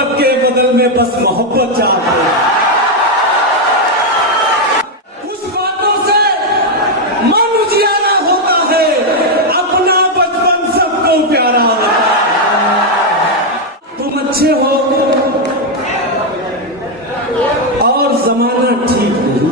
मोहब्बत के बदल में बस मोहब्बत चाहते हैं। उस बातों से मन उजियारा होता है, अपना बचपन सबको प्यारा होता है। तुम अच्छे हो और जमाना ठीक नहीं।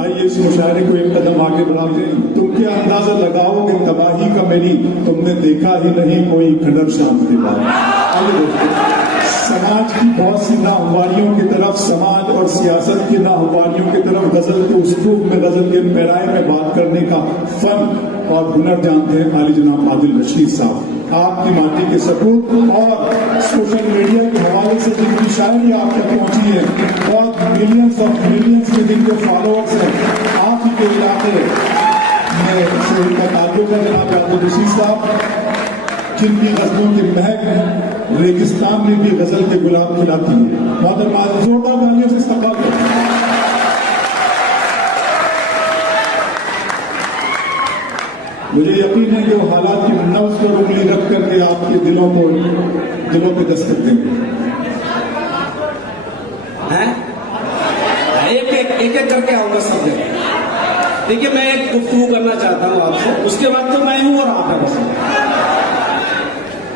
आइए इस मुशायरे को एक कदम आगे बढ़ाते हैं। तुम क्या अंदाजा लगाओगे तबाही का मेरी, तुमने देखा ही नहीं कोई खंडर शाम के बाद। आइए दोस्तों, समाज की बहुत सी नाहमवारियों की तरफ, समाज और सियासत की नाहमवारियों की तरफ गजल के उस्लूब में, गजल के पैराए में बात करने का फन और हुनर जानते हैं आली जनाब आदिल रशीद साहब। आपकी माटी के सपूत और सोशल मीडिया के हवाले से जिनकी शायरी आप तक पहुंची है, बहुत मिलियंस के जिनके फॉलोअर्स हैं, आप ही के इलाके में से इनका ताल्लुक है जनाब आदिल रशीद साहब, जिनकी गजलों की महक रेगिस्तान में भी गजल के गुलाब खिलाती है। मोहतरमा जोरदार तालियों से इस्तकबाल करें। मुझे यकीन है कि वो हालात की नब्ज पर उंगली रख करके आपके दिलों पे दस्तक देंगे। एक करके आऊंगा सब जगह। देखिए, मैं एक गुफ्तगू करना चाहता हूं आपसे, उसके बाद तो मैं हूं और आप हैं बस।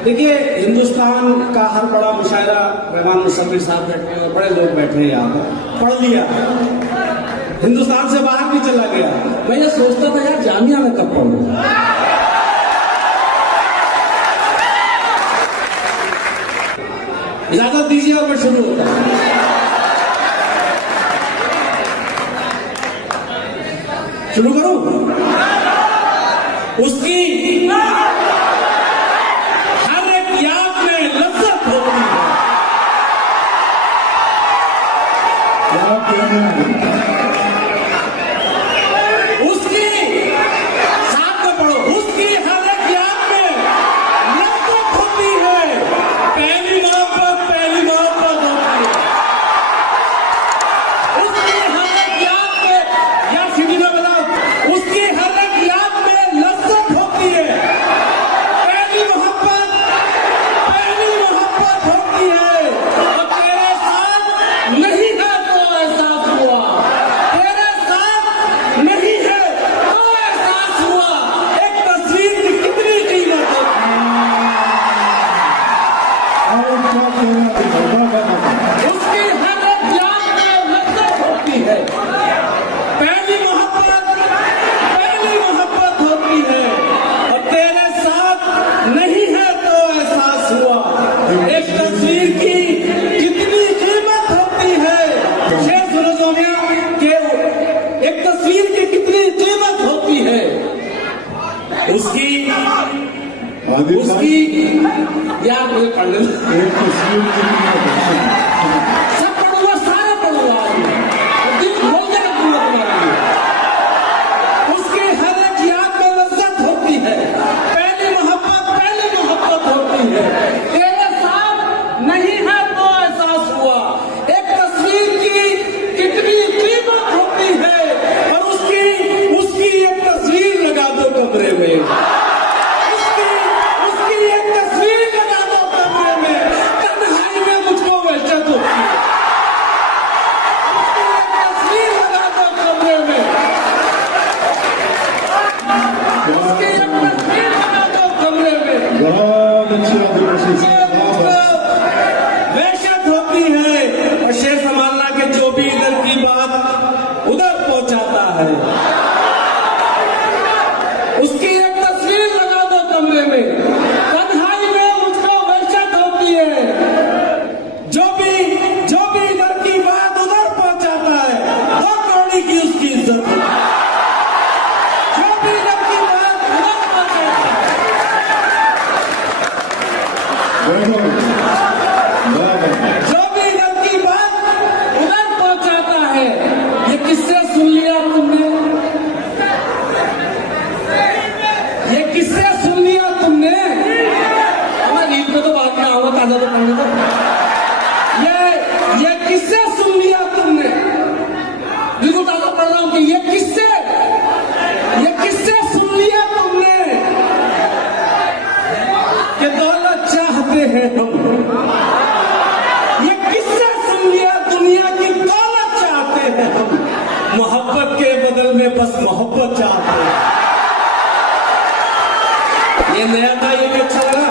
देखिए, हिंदुस्तान का हर बड़ा मुशायरा रहमान मुसव्विर साहब बैठे हैं और बड़े लोग बैठे हैं यहाँ पर, पढ़ लिया, हिंदुस्तान से बाहर भी चला गया। मैं ये सोचता था यार जामिया में कब पढ़ूंगा। इजाजत दीजिए और मैं शुरू होता हूं। शुरू करूं? उसकी हर एक याद में लज्जत होती है। उसकी साथ में पढ़ो, उसकी हर एक याद में लज्जत होती है। पहली मोहब्बत होती है। उसकी हर एक याद में, या सीधी में बताओ, उसकी हर एक याद में लज्जत होती है। पहली मोहब्बत होती है। और तेरे साथ नहीं है तो एहसास हुआ, तेरे साथ नहीं है तो एहसास हुआ, एक तस्वीर की कितनी कीमत होती है। उसकी हर एक याद में लज्जत होती है। पहली मोहब्बत होती है। और तेरे साथ नहीं है तो एहसास हुआ, एक तस्वीर की कितनी कीमत होती है। शेर सुनो सोनिया के, एक तस्वीर की कितनी कीमत होती है। उसकी यार मुझे पढ़ ले, सब पढ़ूंगा, सारा पढ़ूंगा, दिन बोल देना पूरा तुम्हारे लिए। उसकी हर एक याद में लज्जत होती है। पहली मोहब्बत होती है। तेरे साथ नहीं है तो एहसास हुआ, एक तस्वीर की कितनी कीमत होती है। और उसकी एक तस्वीर लगा दो कमरे में, उसकी एक तस्वीर लगा दो कमरे में, तन्हाई में मुझको वहशत होती है। हैं हम, मोहब्बत के बदल में बस मोहब्बत चाहते हैं। ये नया था, ये भी अच्छा लगा।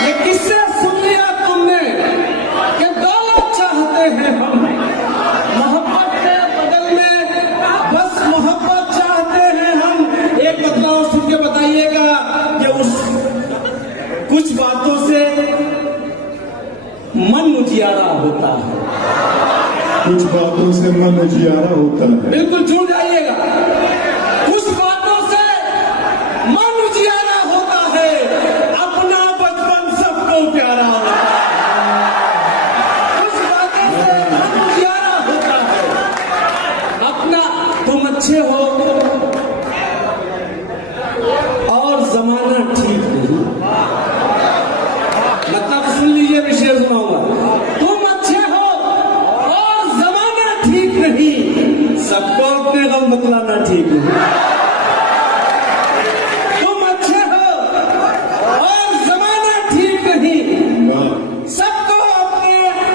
ये किससे सुन लिया तुमने कि दौलत चाहते हैं हम, मोहब्बत के बदल में बस मोहब्बत चाहते हैं हम। एक बदलाव सुन के बताइएगा कि उस कुछ बातों से मन उजियारा होता है, कुछ बातों से मन उजियारा होता है। बिल्कुल जुड़ जाइएगा। कुछ बातों से मन उजियारा होता है, अपना बचपन सबको प्यारा होता है। कुछ बातों से मन उजियारा होता है, अपना तुम अच्छे हो और जमाना ठीक नहीं। मतलब सुन लीजिए, विशेष सुनाऊंगा। तुम अच्छे हो और जमाना ठीक नहीं, सबको अपने गम बतलाना ठीक नहीं। तुम अच्छे हो और जमाना ठीक नहीं, सबको अपने गम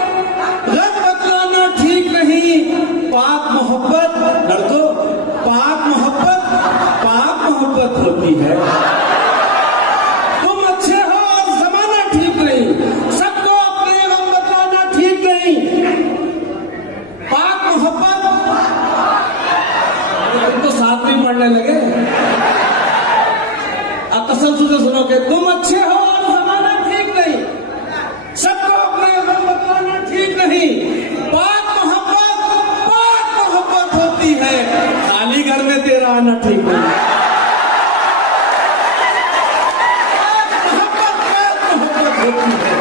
बतलाना ठीक नहीं। पाक मोहब्बत लड़कों, पाक मोहब्बत होती है। तुम अच्छे हो और जमाना ठीक नहीं, सबको अपने गम बतलाना ठीक नहीं। पाक मोहब्बत, तुम तो साथ में पढ़ने लगे। अब तसल्सल से सुनो कि तुम अच्छे हो और जमाना ठीक नहीं, सबको अपने गम बतलाना ठीक नहीं। पाक मोहब्बत होती है, खाली घर में तेरा आना ठीक नहीं। मोहब्बत होती है।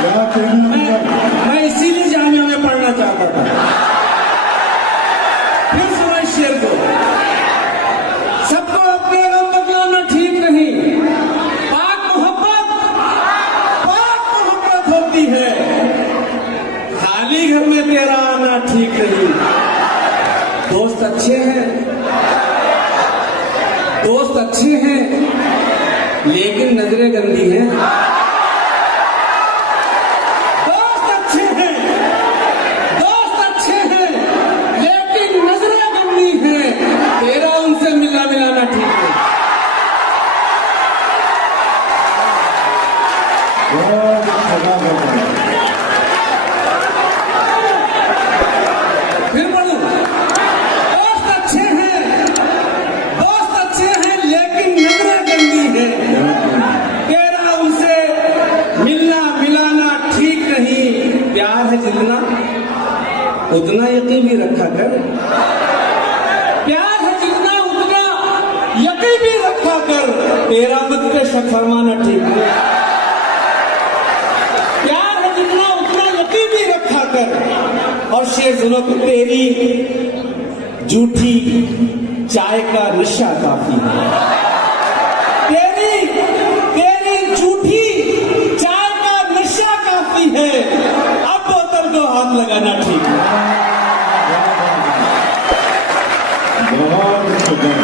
क्या कहना है? मैं इसीलिए जामिया में पढ़ना चाहता था। फिर सुनो इस शेर को, सबको अपने गम बतलाना ठीक नहीं। पाक मोहब्बत होती है, खाली घर में तेरा आना ठीक नहीं। दोस्त अच्छे हैं, दोस्त अच्छे हैं, लेकिन नजरें गंदी हैं। दोस्त अच्छे हैं, लेकिन नजरें गंदी हैं, तेरा उनसे मिलना मिलाना ठीक है। बहुत अच्छा लगा। फिर पढ़ू, दोस्त अच्छे हैं, लेकिन नजरें गंदी हैं, तेरा उनसे मिलना मिलाना ठीक नहीं। प्यार है जितना उतना यकीन भी रखा कर, प्यार है जितना उतना यकीन भी रखा कर, तेरा मुझ पे शक फरमाना ठीक नहीं। प्यार है जितना उतना यकीन भी रखा कर। और शेर सुनो कि तेरी झूठी चाय का नशा काफी है, तेरी झूठी चाय का नशा काफी है, अब बोतल को हाथ लगाना ठीक है। बहुत अच्छा लगा।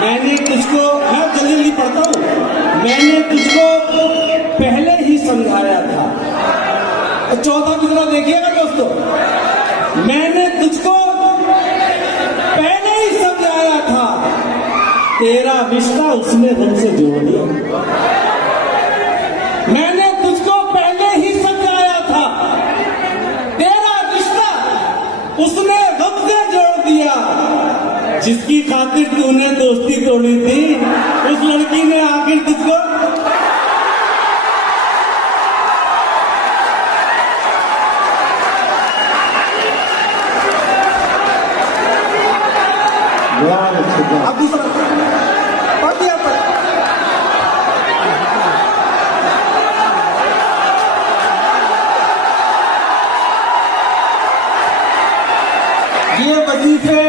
मैंने तुझको, मैं जल्दी पढ़ता हूं, मैंने तुझको पहले ही समझाया था। 14 कितना देखिएगा दोस्तों, मैंने तुझको पहले ही समझाया था, तेरा रिश्ता उसने हमसे जोड़ दिया। मैंने तुझको पहले ही समझाया था, तेरा रिश्ता उसने हमसे जोड़ दिया। जिसकी खातिर तूने दोस्ती तोड़ी थी, उस लड़की ने आखिर तुझको बहुत अच्छा लगा। अब दूसरा पढ़ दिया पर ये वजीफे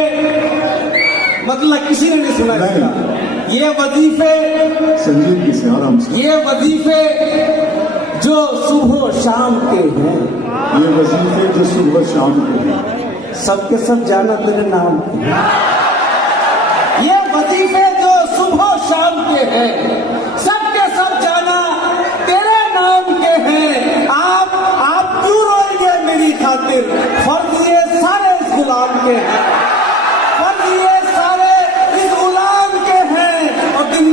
मतलब किसी ने नहीं सुना इसका। ये वजीफे संजीदगी से, आराम से। ये वजीफे जो सुबह शाम के हैं, ये वजीफे जो सुबह शाम को हैं, सबके सब जाना तेरे नाम के हैं। ये वजीफे हैं, सबके सब जाना तेरे नाम के हैं। आप क्यों रोएंगे मेरी खातिर, फर्ज ये सारे इस गुलाम के हैं, फर्ज ये सारे इस गुलाम के हैं। और दिन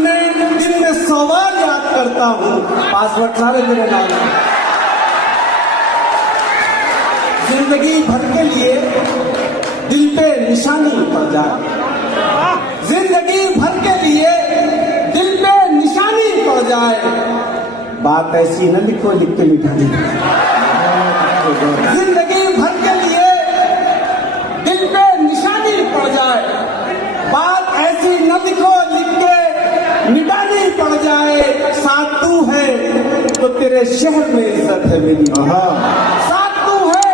में सवाल याद करता हूँ, पासवर्ड सारे मेरे नाम है। जिंदगी भर के लिए दिल पे निशानी पड़ जाए, जिंदगी भर के लिए दिल पे निशानी पड़ जाए, बात ऐसी न लिखो लिख के मिटा दी। जिंदगी भर के लिए दिल पे निशानी पड़ जाए, बात ऐसी न लिखो लिख के मिटानी पड़ जाए। साथ तू है तो तेरे शहर में इज्जत है मेरी, साथ तू है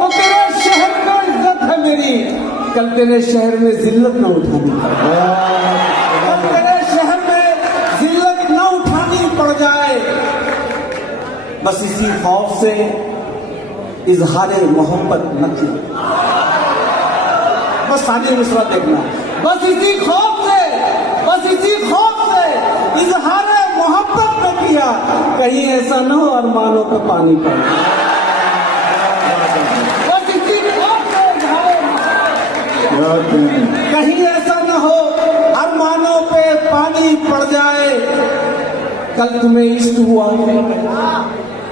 तो तेरे शहर में इज्जत है मेरी। कल तेरे शहर में जिल्लत न उठानी, कल तेरे शहर में जिल्लत न उठानी पड़ जाए। बस इसी खौफ से इजहारे मोहब्बत न की, बस सानी मिसरा देखना, बस इसी खौफ से, बस इसी खौफ से इजहारे मोहब्बत न किया। कहीं ऐसा न हो अरमानों पे पानी पड़, बस इसी खौफ से इजहारे, कहीं ऐसा न हो अरमानों पे पानी पड़ जाए। कल तुम्हें इश्क हुआ,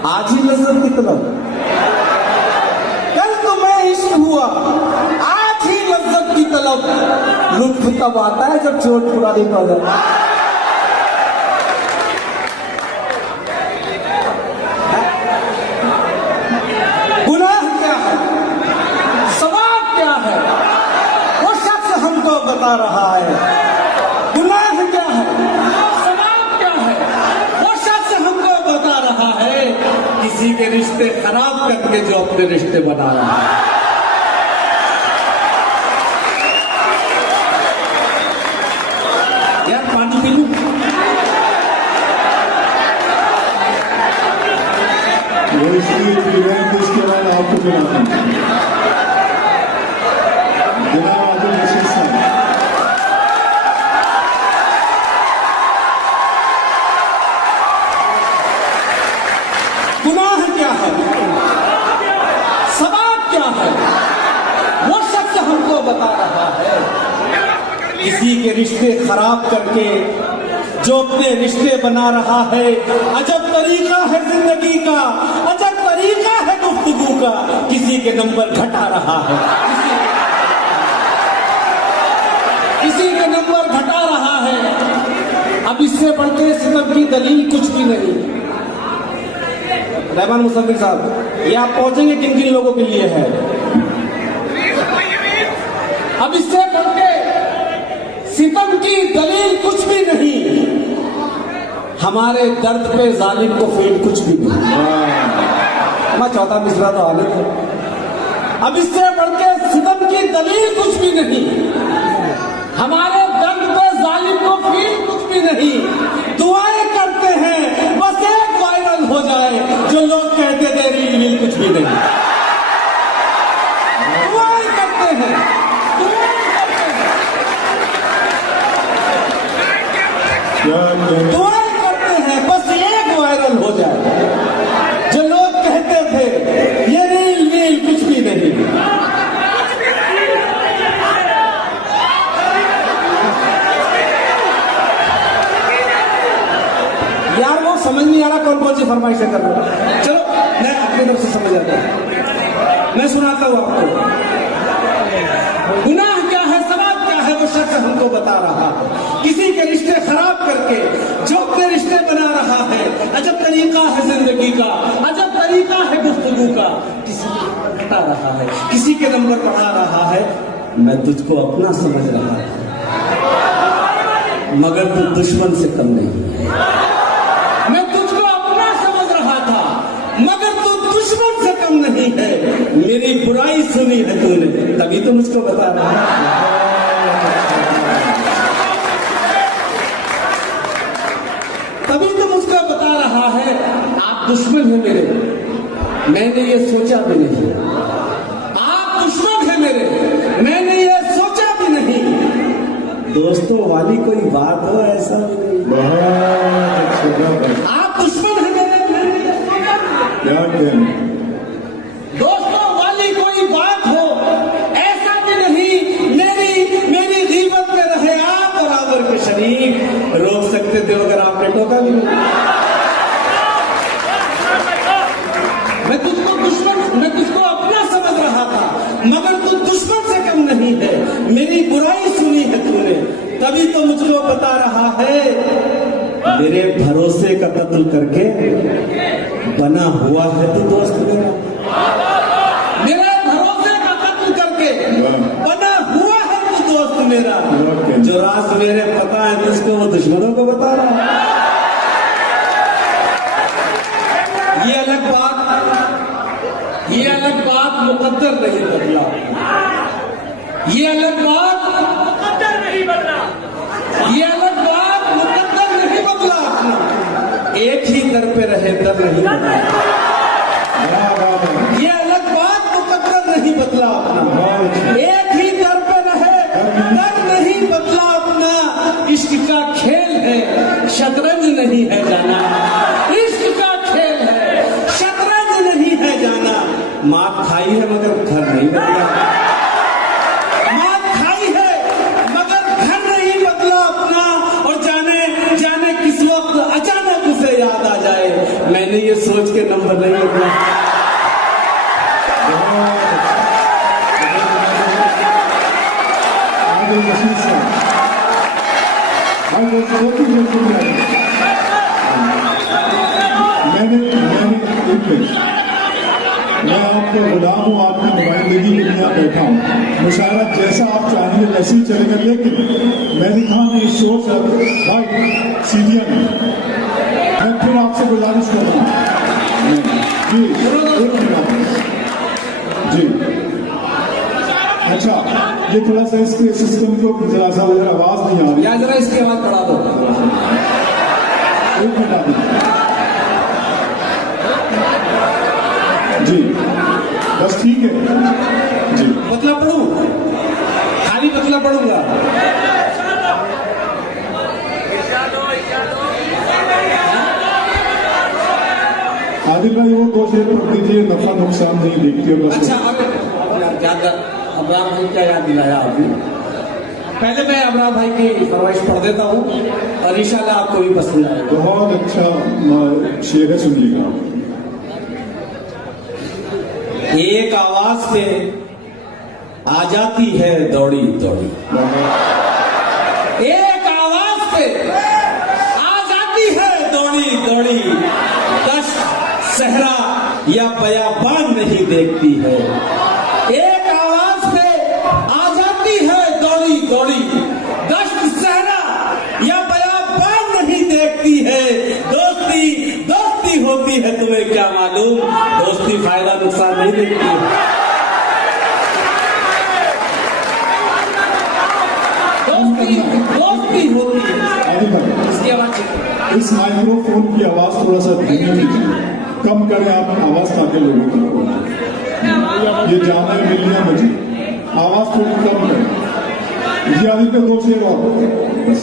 आज ही लज्जत की तलब, कल तुम्हें इश्क हुआ, आज ही लज्जत की तलब। लुत्फ तब आता है जब चोट पुरानी पड़ जाए। गुनाह क्या है, सवाब क्या है, वो शख्स हमको बता रहा है। गुनाह क्या है, सवाब क्या है, वो शख्स हमको बता रहा है। किसी के रिश्ते खराब करके जो अपने रिश्ते बना रहा है। यार पानी पी लूं? वो इसलिए पी रहे हैं कि उसके बाद आपको पिलाते हैं बिना आदमी विशेष। गुनाह क्या है, सवाब क्या है, वो शख्स हमको बता रहा है। किसी के रिश्ते खराब करके जो अपने रिश्ते बना रहा है। अजब तरीका है जिंदगी का, अजब तरीका है गुफ्तगू का। किसी के नंबर घटा रहा है, किसी के नंबर घटा रहा है। अब इससे बढ़ के सितम की दलील कुछ भी नहीं। रहमान मुसम्मिल साहब, ये आप पहुंचेंगे किन किन लोगों के लिए है। अब इससे बढ़ के सितम की दलील कुछ भी नहीं। हमारे दर्द पे जालिम को फेल कुछ भी नहीं। मैं चौथा मिसरा तो आने थे। अब इससे बढ़ के सितम की दलील कुछ भी नहीं। हमारे दर्द पे जालिम को फेल कुछ भी नहीं। दुआएं करते हैं बस एक वायरल हो जाए, जो लोग कहते थे रील कुछ भी नहीं। दुआएं करते हैं, दुआएं करते हैं बस एक वायरल हो जाए, जो लोग कहते थे ये रील कुछ भी नहीं। यार वो समझ नहीं आ रहा कौन कौन सी फरमाइशें कर रहा है। चलो मैं अपनी तरफ से समझ आता हूं, मैं सुनाता हूं आपको। गुनाह क्या है, सवाब क्या है, वो शख्स हमको बता रहा है। किसी के रिश्ते खराब करके जो अपने रिश्ते बना रहा है। अजब तरीका है जिंदगी का, अजब तरीका है गुफ्तगू का। किसी को घटा रहा है, किसी के नंबर बढ़ा रहा है। मैं तुझको अपना समझ रहा था, मगर तू दुश्मन से कम नहीं। मैं तुझको अपना समझ रहा था, मगर तू दुश्मन से कम नहीं है। मेरी बुराई सुनी है तूने, तभी तो मुझको बता रहा है। तभी तो मुझको बता रहा है आप दुश्मन हैं मेरे, मैंने ये सोचा भी नहीं। आप दुश्मन हैं मेरे, मैंने ये सोचा भी नहीं। दोस्तों वाली कोई बात हो ऐसा नहीं। बहुत अच्छा। आप दुश्मन हैं मेरे क्या कहना, दोस्तों वाली कोई बात हो ऐसा भी नहीं। मेरी गीबत में रहे आप और आवर के शरीक रोक सकते थे अगर आपने टोका भी नहीं। मैं तुझको अपना समझ रहा था, मगर तू दुश्मन से कम नहीं है। मेरी बुराई सुनी है तूने, तभी तो मुझको बता रहा है। मेरे भरोसे का कत्ल करके बना हुआ है तू दोस्त मेरा। मेरे भरोसे का कत्ल करके बना हुआ है तू दोस्त मेरा। जो राज मेरे पता है तुझको वो दुश्मनों को बता रहा है। ये अलग बात मुकद्दर नहीं बदला। ये अलग बात मुकद्दर नहीं बदला। ये अलग बात मुकद्दर नहीं बदला अपना। एक ही दर पे रहे दर नहीं बदला। ये अलग बात मुकद्दर नहीं बदला अपना। एक ही दर पे रहे दर नहीं बदला अपना। इश्क का खेल है शतरंज नहीं है जाना। इश्क का खेल है शतरंज नहीं है जाना। मात खाई है मगर घर नहीं बदला। मात खाई है मगर घर नहीं बदला अपना। और जाने किस वक्त अचानक उसे याद आ जाए, मैंने ये सोच के नंबर नहीं बदला। मैं आपका गुलाम हूँ, आपकी नुमाइंदगी के लिए बैठा हूँ। मुशायरा जैसा आप चाहेंगे वैसे ही चलेगा, लेकिन मैंने कहा नहीं सोच भाई सीढ़ियाँ नहीं। मैं फिर आपसे गुजारिश करूँगा जी, एक मिनट जी। अच्छा, ये थोड़ा सा इसके सिस्टम को जरा सा आवाज नहीं आ रही। या जरा इसकी आवाज बढ़ा दो। एक मिनट आप जी, बस ठीक है जी। पतला पढ़ूं, खाली पतला पढ़ूंगा। आदिल भाई वो 2 शेर पढ़ दीजिए, नफा नुकसान नहीं देखती है बस। अच्छा, अबरार भाई क्या याद दिलाया आपने। पहले मैं अबरार भाई की फरमाइश पढ़ देता हूँ और इंशाल्लाह आपको भी पसंद आएगा। बहुत अच्छा शेर है, सुनिएगा। एक आवाज पे आ जाती है दौड़ी दौड़ी। एक आवाज पे आ जाती है दौड़ी दौड़ी। दश्त सहरा या बयाबान नहीं देखती है। एक आवाज पे आ जाती है दौड़ी दौड़ी। दश्त सहरा या बयाबान नहीं देखती है। दोस्ती होती है तुम्हें क्या मालूम, दोस्ती फायदा नुकसान नहीं देखती है। दोस्ती होती है। इसकी आवाज, इस माइक्रोफोन की आवाज थोड़ा सा धीमी कीजिए, कम करें आप आवाज ताकि लोगों को ये जाना है मिलना मुझे। आवाज थोड़ी कम करें। जी आदि पे 2 शेर और बस।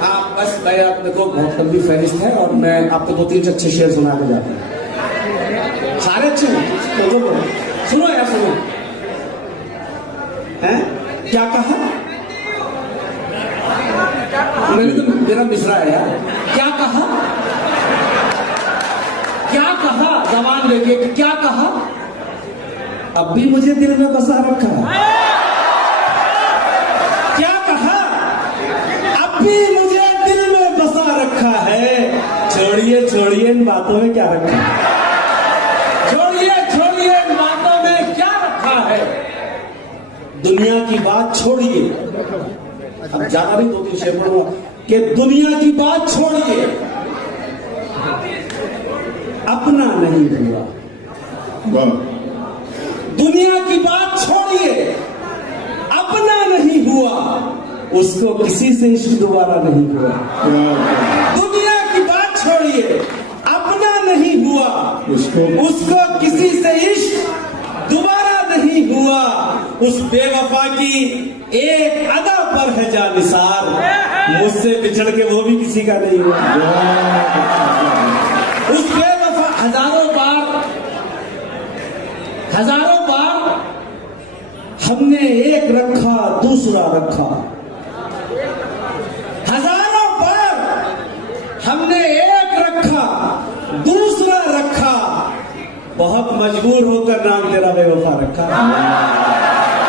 हाँ बस भाई, आप देखो बहुत लंबी फहरिस्त है और मैं आपको 2-3 अच्छे शेर सुना के जाता हूँ। सारे अच्छे हैं तो सुनो यार, सुनो। हैं क्या कहा? मेरा मिसरा है यार। क्या कहा? क्या कहा? जबान लेके क्या कहा? अब भी मुझे दिल में बसा रखा है। क्या कहा? अब भी मुझे दिल में बसा रखा है। छोड़िए इन बातों में क्या रखा है। छोड़िए इन बातों में क्या रखा है। दुनिया की बात छोड़िए। अब ज्यादा नहीं 2-3 शेर पढ़ूंगा कि दुनिया की बात छोड़िए, अपना नहीं हुआ। दुनिया की बात छोड़िए, अपना नहीं हुआ। उसको किसी से इश्क दोबारा नहीं हुआ। दुनिया की बात छोड़िए, अपना नहीं हुआ। उसको किसी से इश्क दोबारा नहीं हुआ। उस बेवफा की एक अदा पर है जानिसार, मुझसे बिछड़ के वो भी किसी का नहीं हुआ। उस बेवफा हजारों बार हमने एक रखा दूसरा रखा, हजारों बार हमने एक रखा दूसरा रखा, बहुत मजबूर होकर नाम तेरा बेवफा रखा।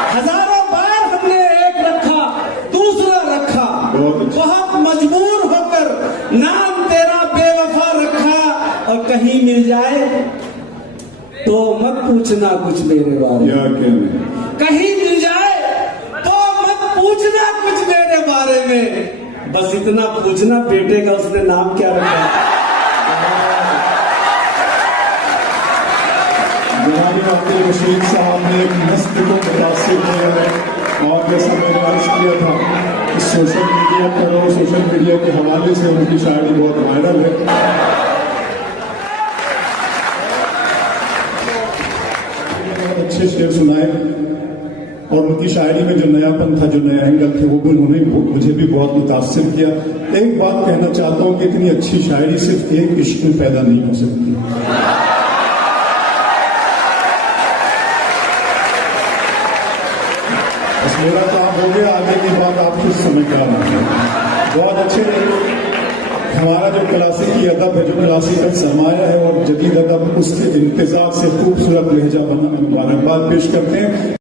हजारों बार हमने एक रखा दूसरा रखा, बहुत मजबूर होकर नाम तेरा बेवफा रखा। और कहीं मिल जाए तो मत पूछना कुछ मेरे बारे में, कहीं मिल जाए तो मत पूछना कुछ मेरे बारे में, बस इतना पूछना बेटे का उसने नाम क्या रखा। जनाब अब्दुल रशीद साहब ने एक नस्ल को मुतासिर किया है, और जैसा मैंने अर्ज किया था कि सोशल मीडिया के हवाले से उनकी शायरी बहुत वायरल है। बहुत अच्छे शेर सुनाए, और उनकी शायरी में जो नयापन था, जो नया एंगल थे, वो भी उन्होंने मुझे भी बहुत मुतासिर किया। एक बात कहना चाहता हूं कि इतनी अच्छी शायरी सिर्फ एक इश्क में पैदा नहीं हो सकती। बस मेरा काम हो गया, आगे की बात आप कुछ समझदार हैं। बहुत अच्छे हमारा जो क्लासिकी अदब है, जो क्लासिकल सरमाया है और जदीद अदब, उसके इंतजार से खूबसूरत लहजा बना मुबारकबाद पेश करते हैं।